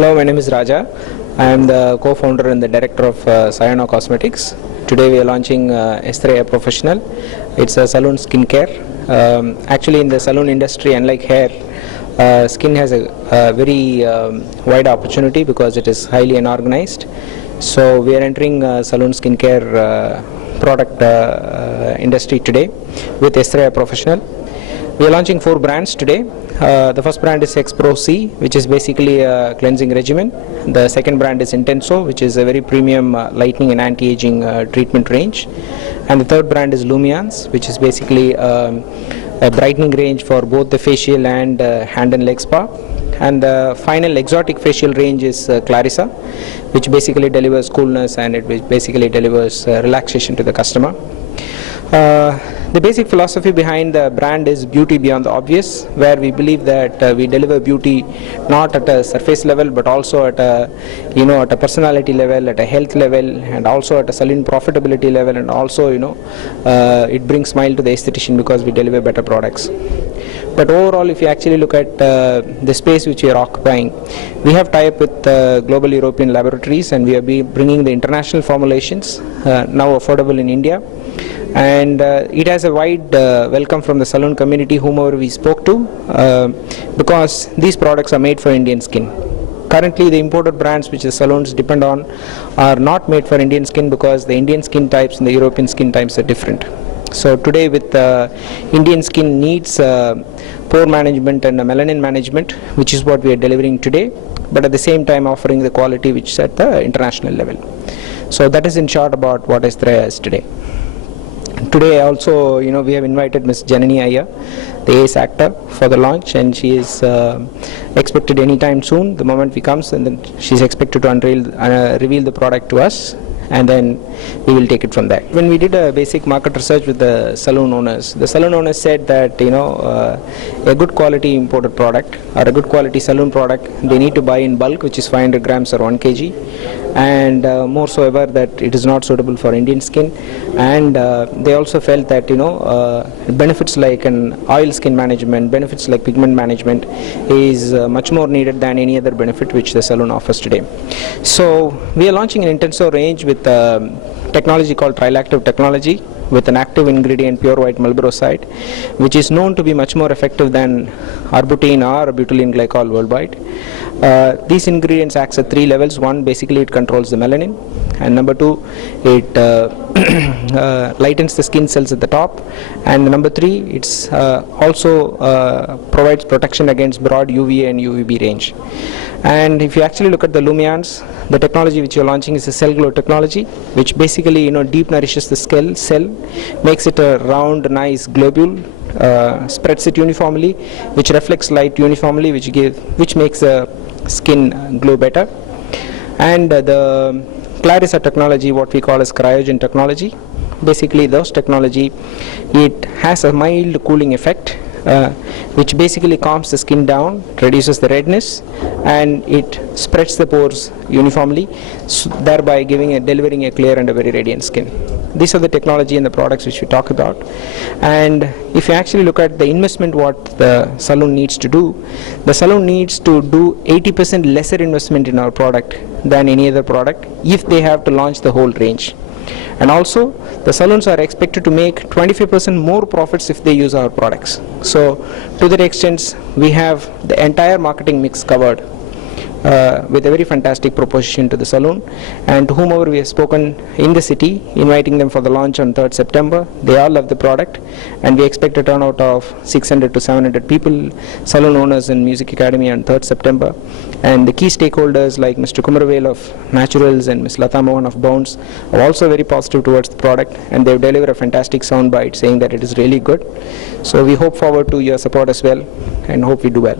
Hello, my name is Raja. I am the co-founder and the director of Sayano Cosmetics. Today we are launching Estrella Professional. It's a salon skincare. Actually, in the salon industry, unlike hair, skin has a very wide opportunity because it is highly unorganized. So we are entering salon skincare product industry today with Estrella Professional. We are launching 4 brands today. The first brand is X-Pro C, which is basically a cleansing regimen. The second brand is Intenso, which is a very premium lightening and anti-aging treatment range. And the third brand is Lumiance, which is basically a brightening range for both the facial and hand and leg spa. And the final exotic facial range is Clarissa, which basically delivers coolness and it basically delivers relaxation to the customer. The basic philosophy behind the brand is beauty beyond the obvious, where we believe that we deliver beauty not at a surface level but also at a at a personality level, at a health level, and also at a salon profitability level, and also it brings smile to the aesthetician because we deliver better products. But overall, if you actually look at the space which we are occupying, we have tie-up with global European laboratories, and we are bringing the international formulations now affordable in India. And it has a wide welcome from the salon community, whomever we spoke to, because these products are made for Indian skin. Currently, the imported brands which the salons depend on are not made for Indian skin because the Indian skin types and the European skin types are different. So today, with Indian skin needs pore management and melanin management, which is what we are delivering today, but at the same time offering the quality which is at the international level. So that is in short about what Estrella is today. Today also, we have invited Ms. Janani Iyer, the ace actor, for the launch, and she is expected anytime soon. The moment we comes, and then she's expected to reveal the product to us, and then we will take it from there. When we did a basic market research with the salon owners said that a good quality imported product or a good quality salon product, they need to buy in bulk, which is 500 grams or 1 kg, and more so ever that it is not suitable for Indian skin. And they also felt that benefits like an oil skin management, benefits like pigment management is much more needed than any other benefit which the salon offers today. So we are launching an Intenso range with technology called Trilactive technology, with an active ingredient, pure white malboroside, which is known to be much more effective than Arbutin or butylene glycol worldwide. These ingredients acts at 3 levels. One, basically it controls the melanin, and number 2, it lightens the skin cells at the top, and number 3, it's also provides protection against broad UVA and UVB range. And if you actually look at the Lumiance, the technology which you're launching is a cell glow technology, which basically deep nourishes the cell, makes it a round, nice globule, spreads it uniformly, which reflects light uniformly, which makes the skin glow better. And the Clarissa technology, what we call as cryogen technology, basically those technology, it has a mild cooling effect, which basically calms the skin down, reduces the redness, and it spreads the pores uniformly, thereby delivering a clear and a very radiant skin. These are the technology and the products which we talk about. And if you actually look at the investment what the salon needs to do, the salon needs to do 80% lesser investment in our product than any other product if they have to launch the whole range. And also, the salons are expected to make 25% more profits if they use our products. So to that extent, we have the entire marketing mix covered with a very fantastic proposition to the salon, and to whomever we have spoken in the city, inviting them for the launch on 3rd September. They all love the product, and we expect a turnout of 600 to 700 people, salon owners in Music Academy on 3rd September. And the key stakeholders like Mr. Kumarvel of Naturals and Ms. Lata Mohan of Bounce are also very positive towards the product, and they've delivered a fantastic soundbite saying that it is really good. So we hope forward to your support as well, and hope we do well.